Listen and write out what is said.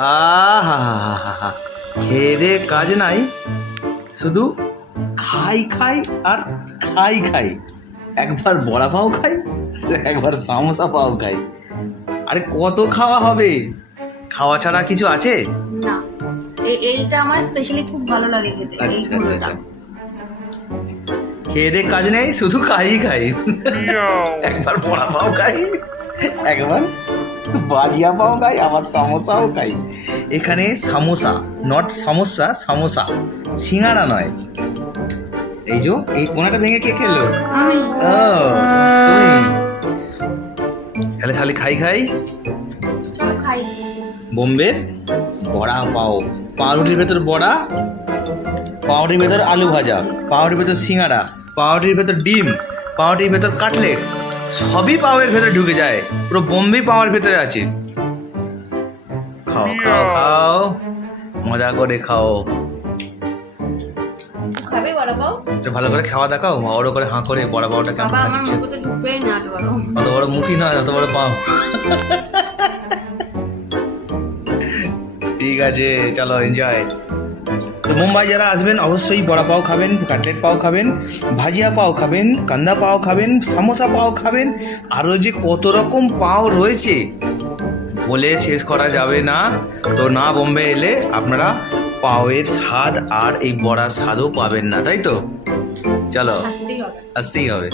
আহা, খেয়ে দে কাজ নাই, শুধু খাই খাই আর খাই খাই। একবার বড়া পাও খাই, একবার সামোসা পাও খাই। আরে কত খাওয়া হবে? খাওয়া ছাড়া কিছু আছে? না, এইটা আমার স্পেশালি খুব ভালো লাগে খেতে। এই আচ্ছা আচ্ছা ঘুগনিটা। আচ্ছা, খেয়ে দে কাজ নেই, শুধু খাই খাই। একবার বড়া পাও খাই, একবার বাজিয়া পাও খাই, আবার সামোসাও খাই। এখানে সামোসা, নট সমস্যা, সামোসা, সিঙ্গারা নয়। এই যে এই কোনাটা ভেঙে কে খেলো? ও তুমি। তাহলে খালি খাই খাই। চলো খাই। বোম্বের বড়া পাও, পাউরুটির ভেতর বড়া, পাউরুটির ভেতর আলু ভাজা, পাউরুটির ভেতর সিঙ্গারা, পাউরুটির ভেতর ডিম, পাউরুটির ভেতর কাটলেট, সবই পাওয়ের ভেতরে ঢুকে যায়। পুরো বোম্বে পাওয়ার ভেতরে আছে। খাও খাও খাও, মজা করে খাও। খাবে বড়া পাও? তো ভালো করে খাওয়া দেখাও, বড় করে হাঁ করে বড়া পাওটা কেমন বাবা আমার খাচ্ছে। মুখে তো ঢুকবেই না এত বড়। অত বড় মুখই নয়, অত বড় পাও। ঠিক আছে, চলো এনজয়। তো মুম্বাই যারা আসবেন অবশ্যই বড়া পাও খাবেন, কাটলেট পাও খাবেন, ভাজিয়া পাও খাবেন, কান্দা পাও খাবেন, সামোসা পাও খাবেন। আরও যে কত রকম পাও রয়েছে বলে শেষ করা যাবে না। তো না বোম্বে এলে আপনারা পাওয়ের স্বাদ আর এই বড়ার স্বাদও পাবেন না, তাই তো? চলো, আসতেই হবে। আসতেই হবে।